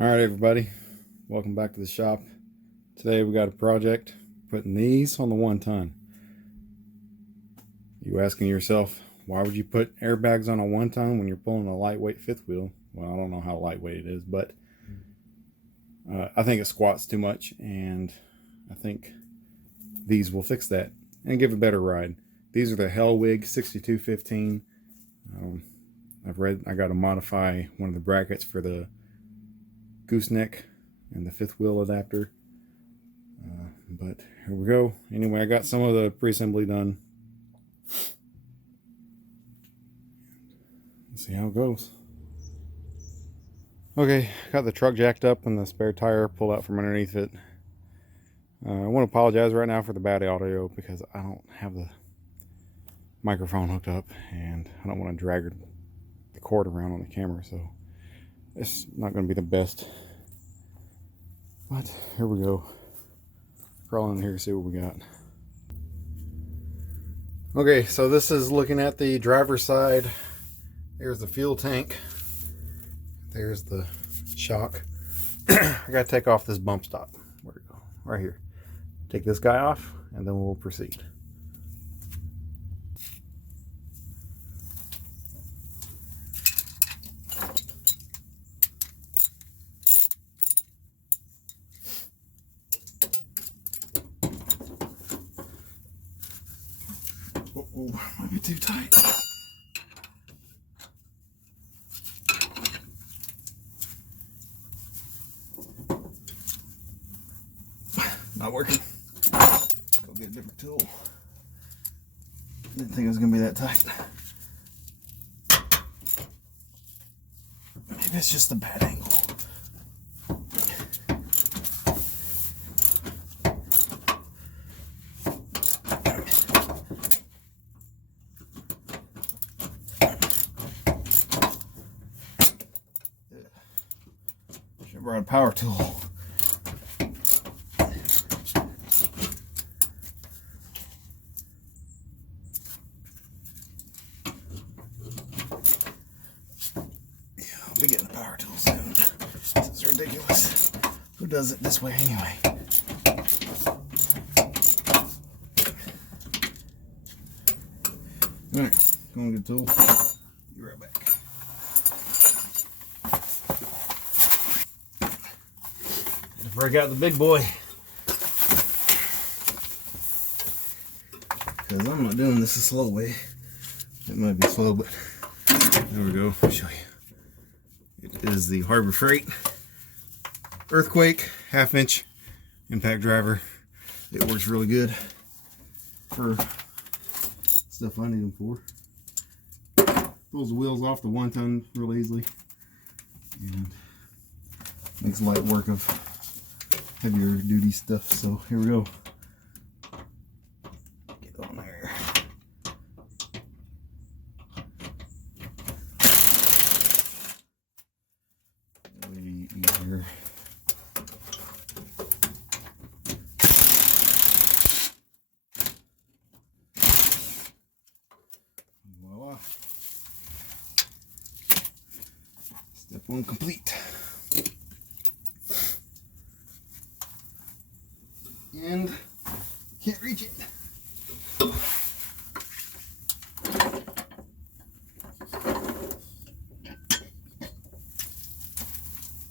All right, everybody, welcome back to the shop. Today we got a project putting these on the 1-ton. You asking yourself, why would you put airbags on a 1-ton when you're pulling a lightweight fifth wheel? Well, I don't know how lightweight it is, but I think it squats too much, and I think these will fix that and give a better ride. These are the Hellwig 6215. I got to modify one of the brackets for the gooseneck and the fifth wheel adapter. But here we go. Anyway, I got some of the pre-assembly done. Let's see how it goes. Okay, got the truck jacked up and the spare tire pulled out from underneath it. I want to apologize right now for the bad audio because I don't have the microphone hooked up and I don't want to drag the cord around on the camera, so it's not going to be the best. But here we go. Crawling in here to see what we got. Okay, so this is looking at the driver's side. There's the fuel tank. There's the shock. I gotta take off this bump stop. Where'd it go? Right here. Take this guy off and then we'll proceed. Oh, might be too tight. Not working. Let's go get a different tool. Didn't think it was gonna be that tight. Maybe it's just a bad angle. Should have brought a power tool. I'll be getting a power tool soon. This is ridiculous. Who does it this way anyway? Alright, go and get a tool. Be right back. Break out the big boy. Because I'm not doing this a slow way. It might be slow, but there we go. I'll show you. It is the Harbor Freight Earthquake 1/2-inch impact driver. It works really good for stuff I need them for. Pulls the wheels off the 1-ton real easily and makes light work of heavier duty stuff. So here we go. Get on there. Way easier. Voila. Step 1 complete. And can't reach it.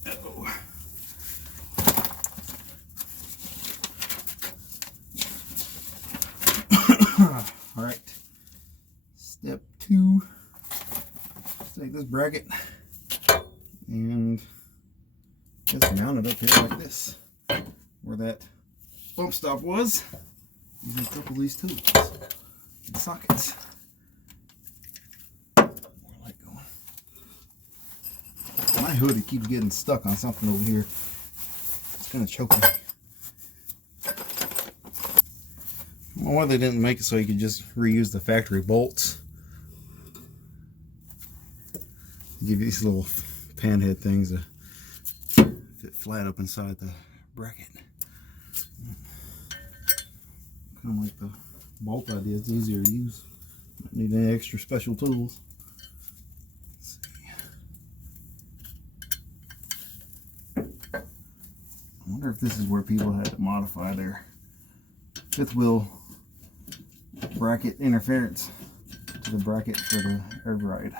Uh-oh. All right. Step 2. Take this bracket and just mount it up here like this, where that bump stop was. Using a couple of these tools and sockets. More light going. My hoodie keeps getting stuck on something over here. It's kind of choking me. I don't know why they didn't make it so you could just reuse the factory bolts. Give you these little panhead things to fit flat up inside the bracket. Kind of like the bolt idea, it's easier to use. Don't need any extra special tools. Let's see. wonder if this is where people had to modify their fifth wheel bracket interference to the bracket for the air ride.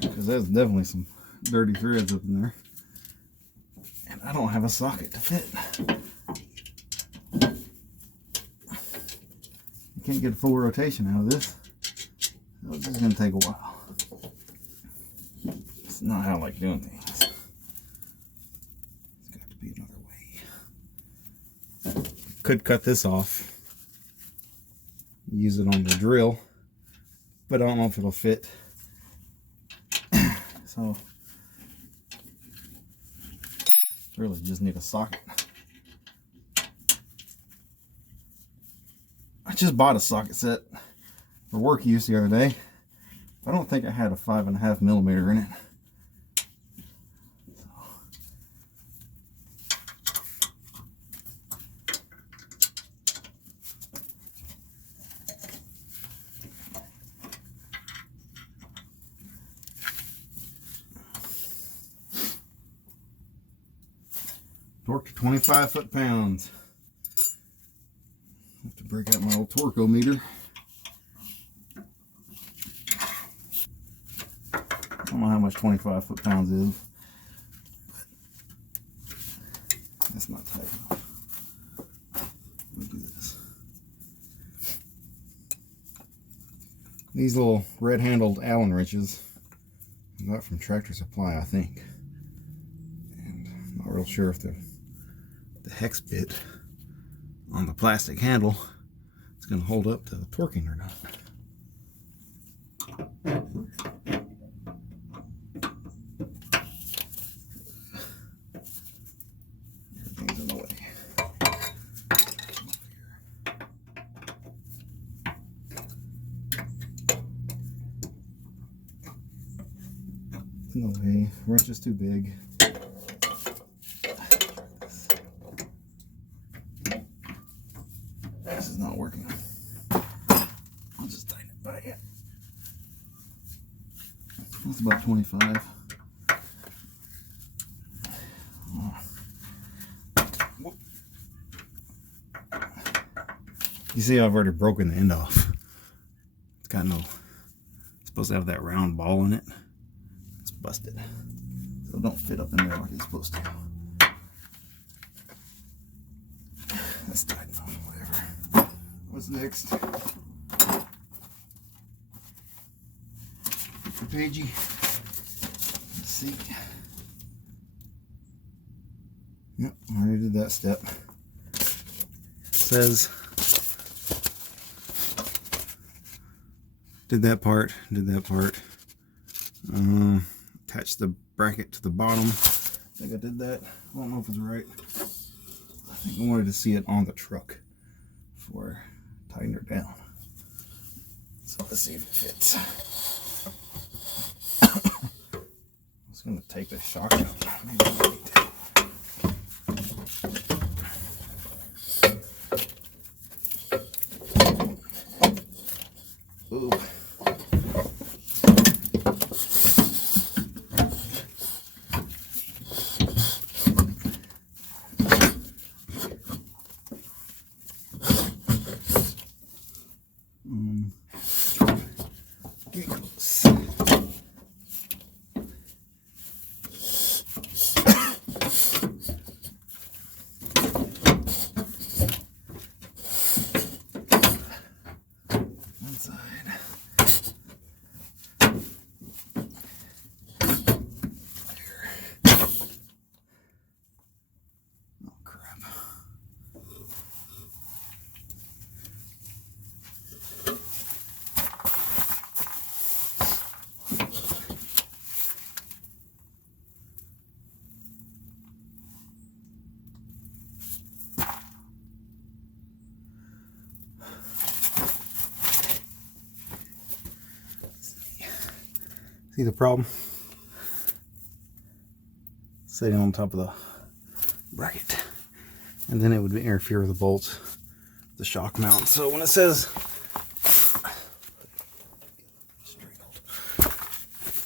Because there's definitely some dirty threads up in there. And I don't have a socket to fit. You can't get a full rotation out of this. So it's just going to take a while. It's not how I like doing things. There's got to be another way. Could cut this off. Use it on the drill. But I don't know if it'll fit. So, really just need a socket. I just bought a socket set for work use the other day. I don't think I had a 5.5 millimeter in it. So. Torque to 25 foot-pounds. Have to break out my old torque-o-meter. I don't know how much 25 foot-pounds is, but that's not tight enough. We'll do this. These little red-handled Allen wrenches I got from Tractor Supply, I think. And I'm not real sure if the hex bit on the plastic handle is going to hold up to the torquing or not. Everything's in the way. It's in the way. Wrench is too big. This is not working. I'll just tighten it by it. That's about 25. You see, I've already broken the end off. It's got no. It's supposed to have that round ball in it. It's busted, so it don't fit up in there like it's supposed to. That's tight enough. Whatever. What's next? Pagey. Let's see. Yep, I already did that step. It says did that part. Attach the bracket to the bottom. I think I did that. I don't know if it's right. I think I wanted to see it on the truck before I tighten her down. So let's see if it fits. I'm just going to take the shock out. Maybe I need to. Ooh. Get close. See the problem? Sitting on top of the bracket. And then it would interfere with the bolts, the shock mount. So when it says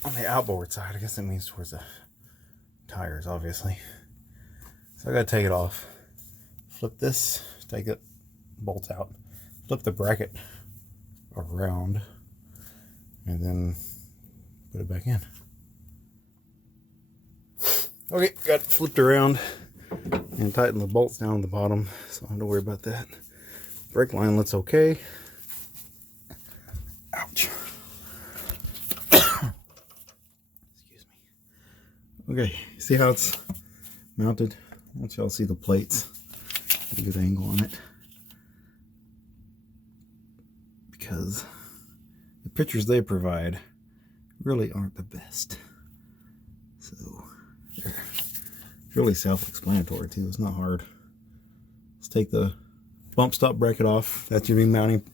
on the outboard side, I guess it means towards the tires, obviously. So I gotta take it off. Flip this, take it, bolts out. Flip the bracket around, and then put it back in. Okay, got it flipped around and tighten the bolts down at the bottom, so I don't have to worry about that. Brake line looks okay. Ouch. Excuse me. Okay, see how it's mounted? I want y'all to see the plates. A good angle on it. Because the pictures they provide really aren't the best. So, there. It's really self-explanatory too. It's not hard. Let's take the bump stop bracket off. That's your mounting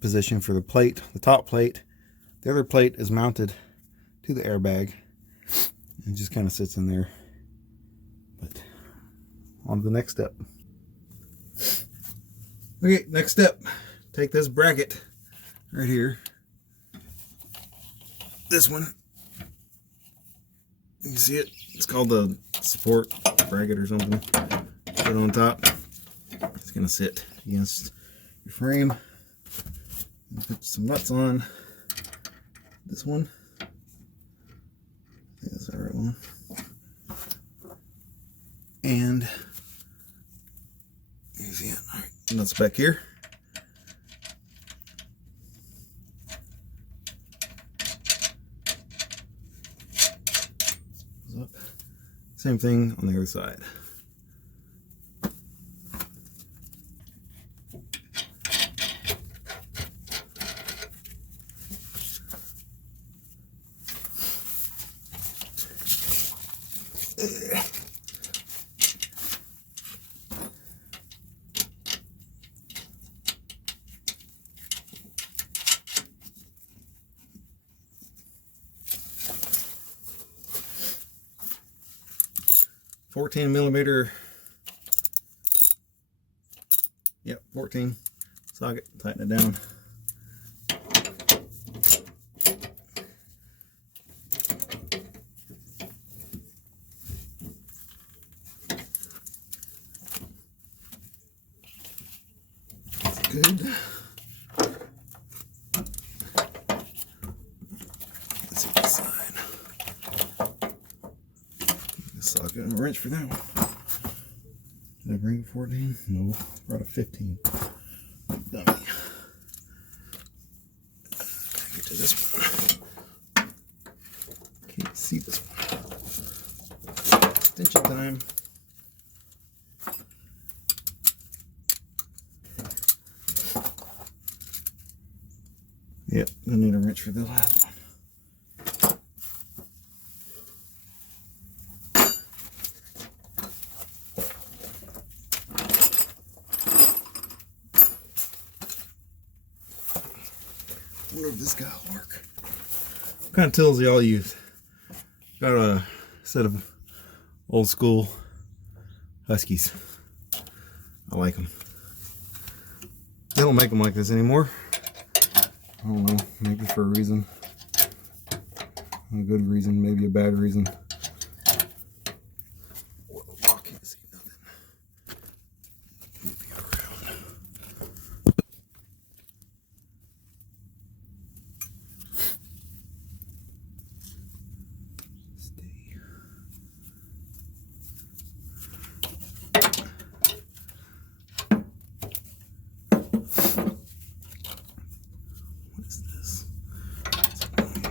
position for the plate, the top plate. The other plate is mounted to the airbag and just kind of sits in there. But on to the next step. Okay, next step. Take this bracket right here. This one. You can see it? It's called the support bracket or something. Put it on top. It's going to sit against your frame. Put some nuts on. This one. I think that's the right one. And you see it. All right, nuts back here. Up. Same thing on the other side. $14mm, yep, 14 socket, tighten it down. That's good. Let's see this side. Socket and a wrench for that one. Did I bring a 14? No, I brought a 15. Dummy. Gotta get to this one. Can't see this one. Extension time. Yep, I need a wrench for the last one. I wonder if this guy will work. What kind of tools do y'all use? Got a set of old school Huskies. I like them. They don't make them like this anymore. I don't know, maybe for a reason. A good reason, maybe a bad reason. Whoa, I can't see nothing. Moving it around. Stay. What is this? It's a line.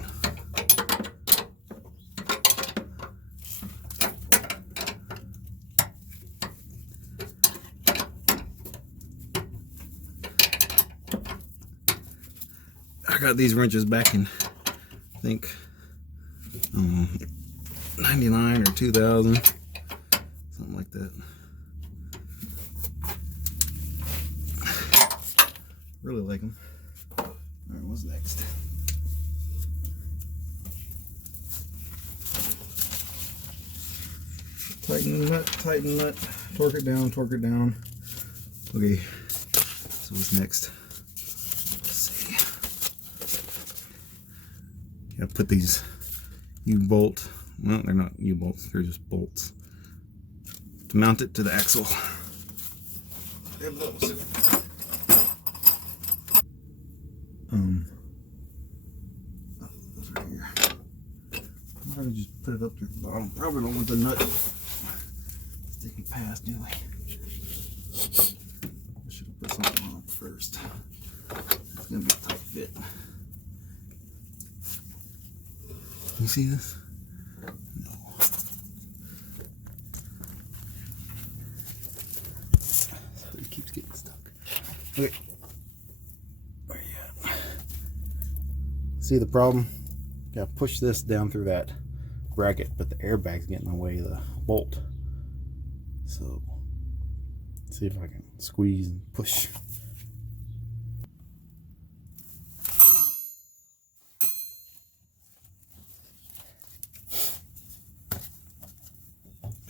I got these wrenches back in, I think, 99 or 2000, something like that. Really like them. All right, what's next? Tighten nut, torque it down, torque it down. Okay, so what's next? Let's see. You gotta put these U-bolt, well, they're not U-bolts, they're just bolts, to mount it to the axle. Grab those. Those right here. I'm gonna just put it up to the bottom. Probably don't want the nut sticking past anyway. I should have put something on first. It's gonna be a tight fit. You see this? No. So it keeps getting stuck. Okay. Where you at? See the problem? Gotta push this down through that bracket, but the airbag's getting in the way of the bolt. So, let's see if I can squeeze and push.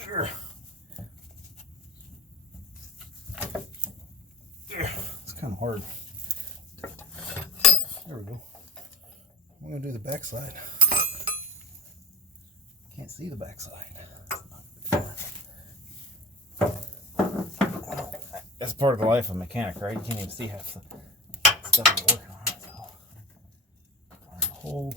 Sure. It's kind of hard. There we go. I'm going to do the backside. Can't see the backside. That's part of the life of a mechanic, right? You can't even see half the stuff you're working on. So, find a hole.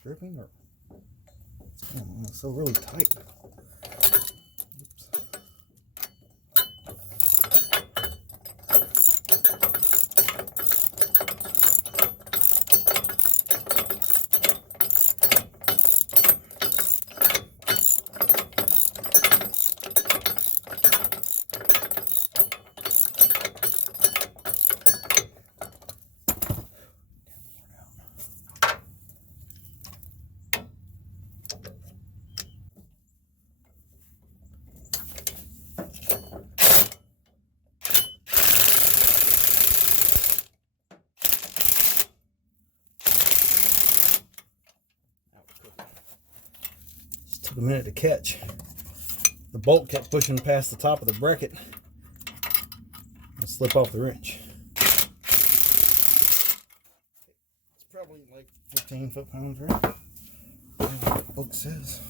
Stripping or it's so really tight. Oops. Took a minute to catch. The bolt kept pushing past the top of the bracket and slip off the wrench. It's probably like 15 foot-pounds, right? That's what the book says.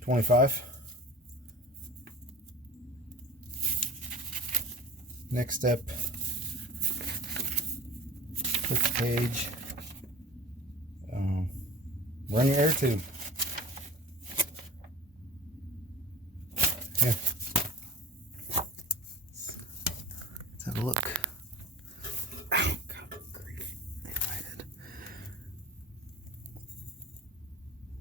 25. Next step, flip the page. Run your air tube. Here. Let's have a look. Oh, God, grief.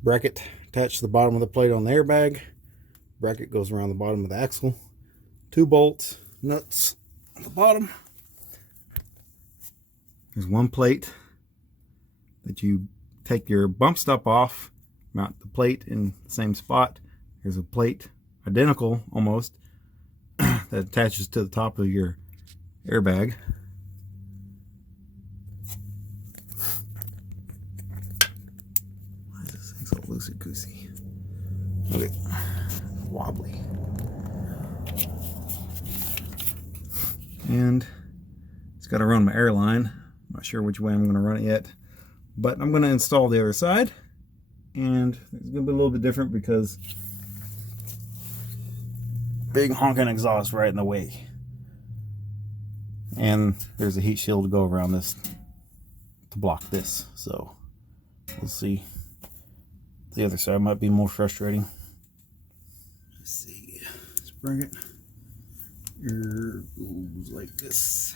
Bracket attached to the bottom of the plate on the airbag. Bracket goes around the bottom of the axle. 2 bolts, nuts on the bottom. There's one plate that you take your bump stop off, mount the plate in the same spot. There's a plate, identical almost, that attaches to the top of your airbag. Why is this thing so loosey-goosey? Okay, wobbly. And it's got to run my air line. I'm not sure which way I'm going to run it yet. But I'm going to install the other side, and it's going to be a little bit different because big honking exhaust right in the way. And there's a heat shield to go around this to block this. So we'll see. The other side might be more frustrating. Let's see. Let's bring it. Here goes like this.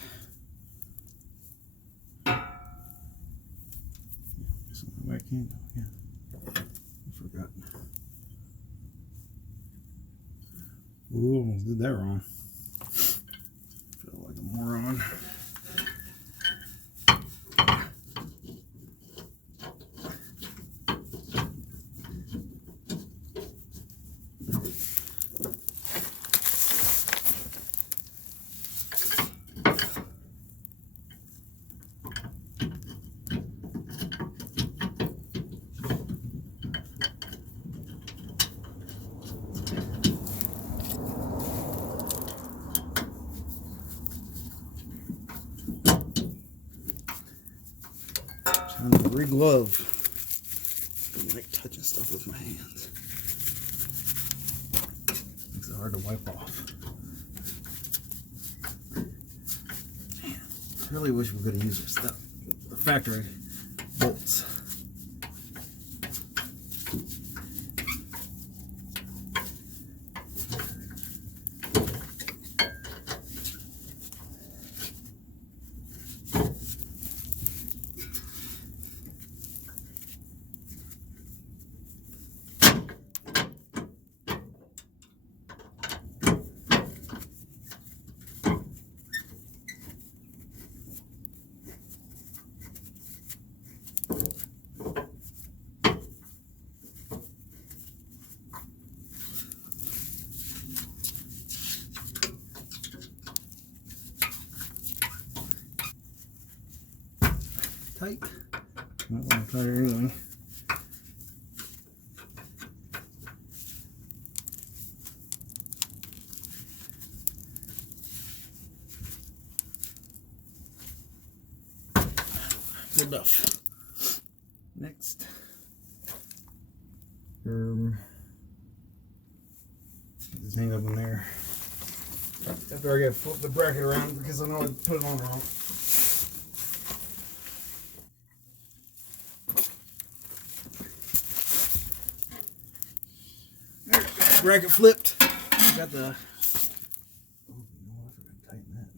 Back in. Yeah. I forgot. Ooh, almost did that wrong. Feel like a moron. Time to re-glove. I like touching stuff with my hands. Makes it hard to wipe off. Man, I really wish we could have used the factory bolts. Tight. Might want to try it anyway. Good enough. Next. Just hang up in there. After I gotta flip the bracket around because I know I put it on wrong. Bracket flipped. Got the. Oh, no, I forgot to tighten that.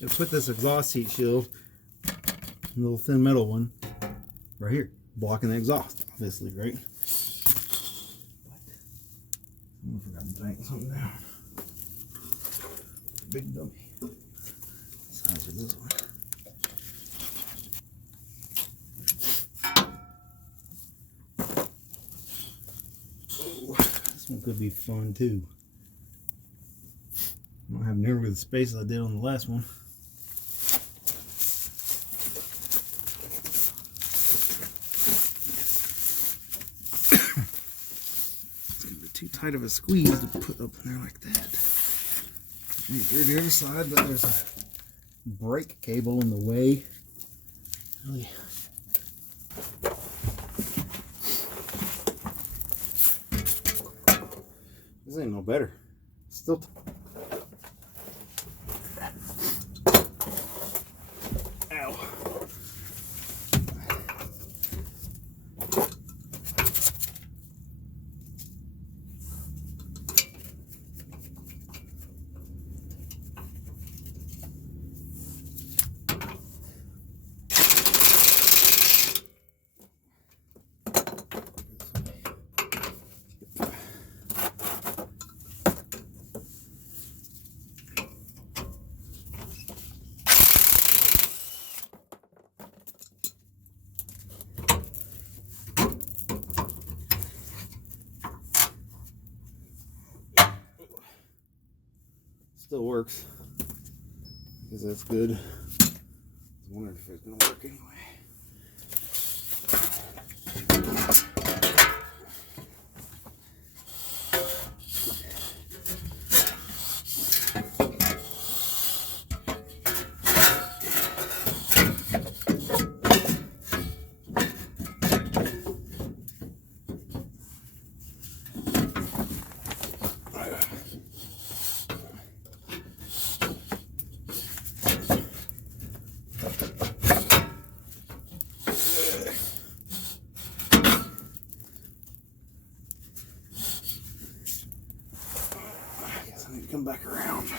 Gotta put this exhaust heat shield, little thin metal one, right here, blocking the exhaust, obviously, right? I forgot to tighten something down. Big dummy. Size of this one. This one could be fun too. I don't have nearly the space I did on the last one. It's gonna be too tight of a squeeze to put up in there like that. Through the other side, but there's a brake cable in the way. Really. This ain't no better. Still. Ow. Still works, because that's good. I was wondering if it's going to work anyway. Come back around.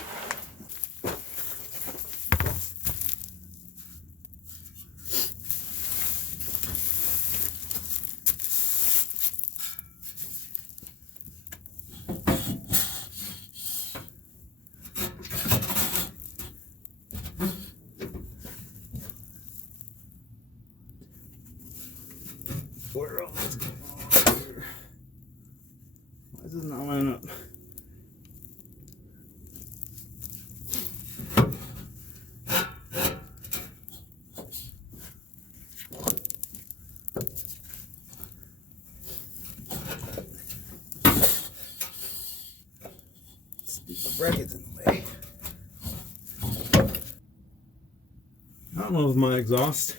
Where else? Why is it not lining up? The bracket's in the way. don't know if my exhaust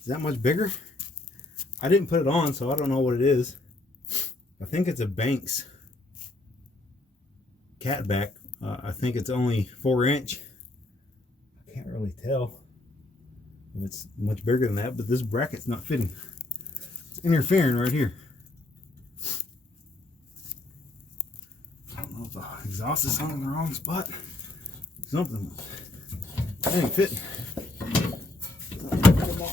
is that much bigger. I didn't put it on, so I don't know what it is. I think it's a Banks catback. I think it's only 4-inch. I can't really tell if it's much bigger than that, but this bracket's not fitting. It's interfering right here. I don't know if the exhaust is on the wrong spot. Something ain't fitting. Come on.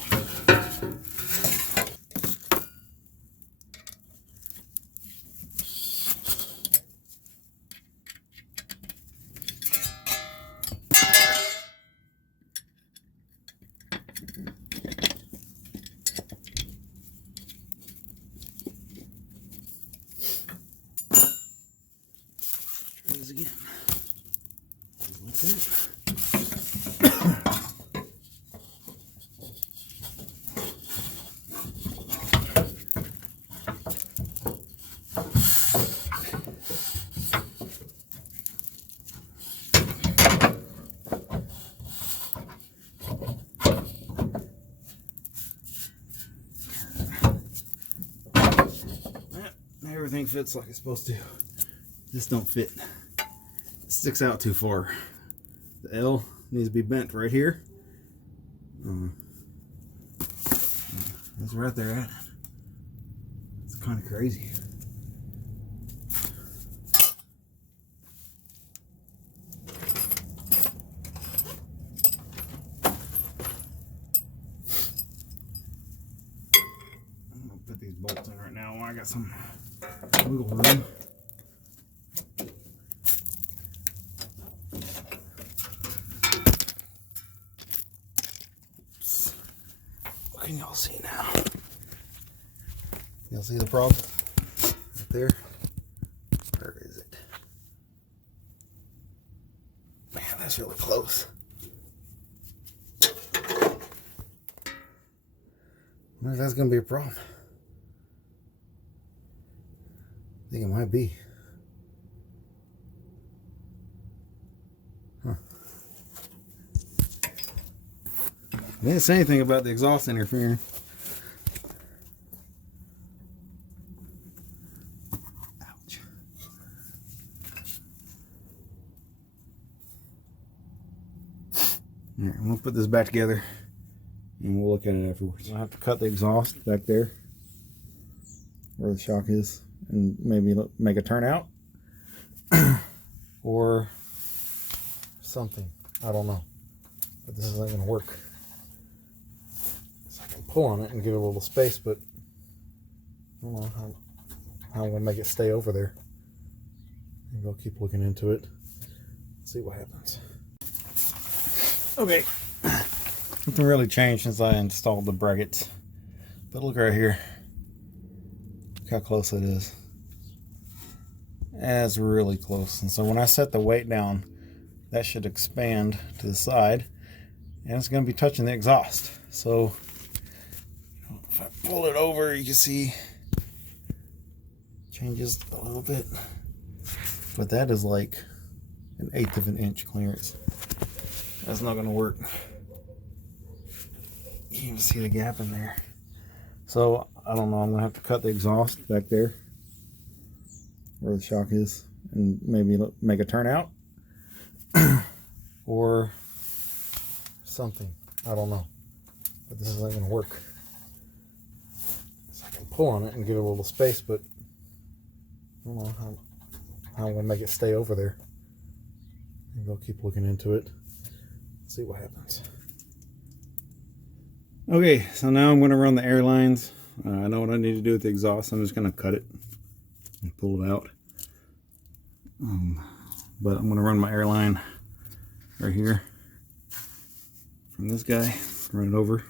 Try this again. Like that. Everything fits like it's supposed to. This don't fit. It sticks out too far. The L needs to be bent right here. That's right there at it. It's kind of crazy. I'm gonna put these bolts in right now while I got some wiggle room. Oops. What can y'all see now? Y'all see the problem? Right there? Where is it? Man, that's really close. I wonder if that's gonna be a problem. I think it might be. Huh. I didn't say anything about the exhaust interfering. Ouch. Alright, I'm gonna put this back together and we'll look at it afterwards. I'll have to cut the exhaust back there where the shock is and maybe make a turnout or something. I don't know, but this isn't gonna work. So I can pull on it and give it a little space, but I don't know how I'm gonna make it stay over there. Maybe I'll keep looking into it, see what happens. Okay, nothing really changed since I installed the brackets, but look right here. Look how close it is. That's really close. And so when I set the weight down, that should expand to the side, and it's going to be touching the exhaust. So if I pull it over, you can see changes a little bit, but that is like 1/8 of an inch clearance. That's not going to work. You can see the gap in there. So I don't know, I'm going to have to cut the exhaust back there where the shock is and maybe make a turnout or something. I don't know, but this isn't going to work. So I can pull on it and give it a little space, but I don't know how I'm going to make it stay over there. Maybe I'll keep looking into it, see what happens. Okay, so now I'm going to run the air lines. I know what I need to do with the exhaust. I'm just going to cut it and pull it out. But I'm going to run my air line right here from this guy, run it over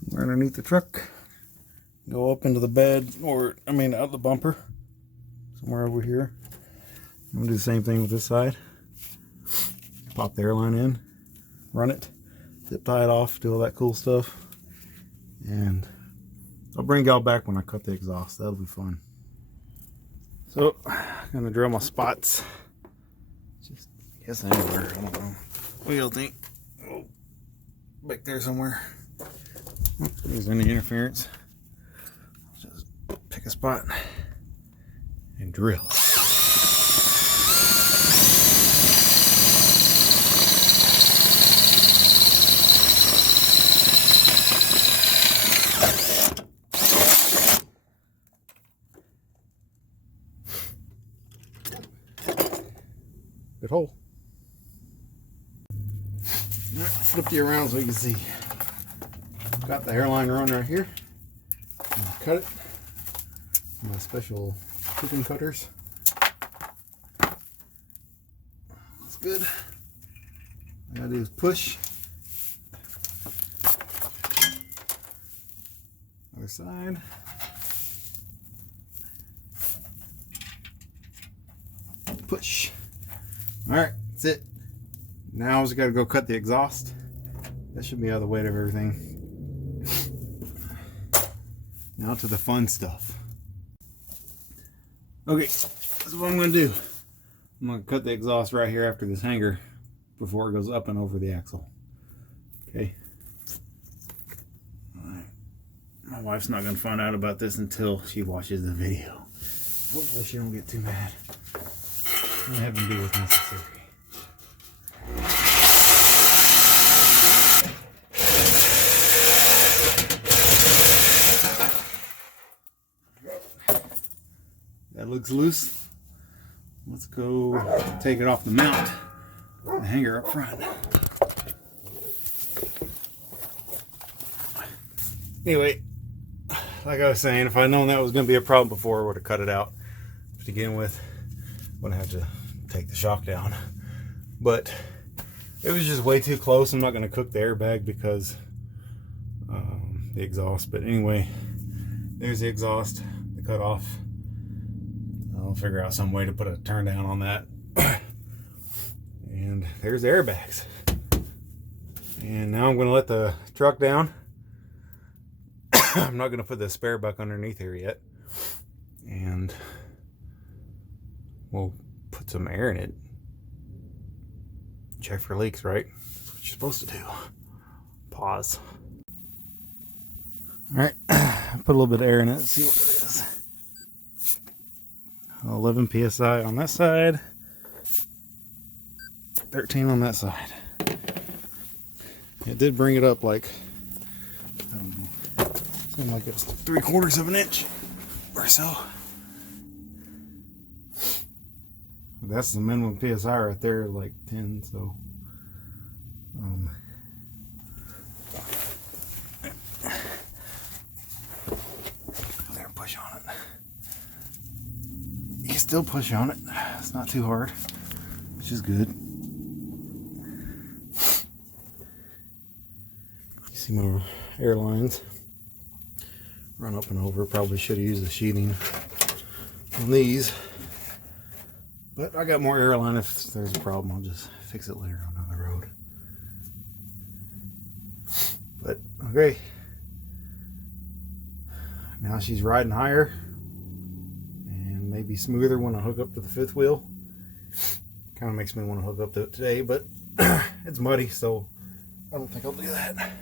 somewhere underneath the truck, go up into the bed, or I mean out the bumper, somewhere over here. I'm going to do the same thing with this side. Pop the air line in, run it, zip tie it off, do all that cool stuff, and I'll bring y'all back when I cut the exhaust. That'll be fun. So I'm gonna drill my spots. Just I guess anywhere. I don't know. What do y'all think? Oh, back there somewhere. There's any interference. Just pick a spot and drill. Good hole. Alright, flip you around so you can see. Got the hairline run right here. Cut it. My special chicken cutters. That's good. All I gotta do is push. Other side. Push. Alright, that's it. Now I just gotta go cut the exhaust. That should be out of the weight of everything. Now to the fun stuff. Okay, this is what I'm gonna do. I'm gonna cut the exhaust right here after this hanger before it goes up and over the axle. Okay. Alright. My wife's not gonna find out about this until she watches the video. Hopefully she don't get too mad. I haven't do what's necessary. That looks loose. Let's go take it off the mount, the hanger up front. Anyway, like I was saying, if I'd known that was going to be a problem before, I would have cut it out to begin with. Wouldn't have to take the shock down. But it was just way too close. I'm not going to cook the airbag because the exhaust. But anyway, there's the exhaust, the cut off. I'll figure out some way to put a turn down on that. And there's the airbags. And now I'm going to let the truck down. I'm not going to put the spare buck underneath here yet. And we'll put some air in it. Check for leaks, right? That's what you're supposed to do. Pause. Alright, put a little bit of air in it, see what it is. 11 psi on that side, 13 on that side. It did bring it up like, I don't know, seemed like it's 3/4 of an inch or so. That's the minimum psi right there, like 10. So there, push on it. You can still push on it. It's not too hard, which is good. You see my airlines run up and over. Probably should have used the sheathing on these, but I got more airline. If there's a problem, I'll just fix it later on down the road. But okay, now she's riding higher and maybe smoother when I hook up to the fifth wheel. Kind of makes me want to hook up to it today, but it's muddy, so I don't think I'll do that.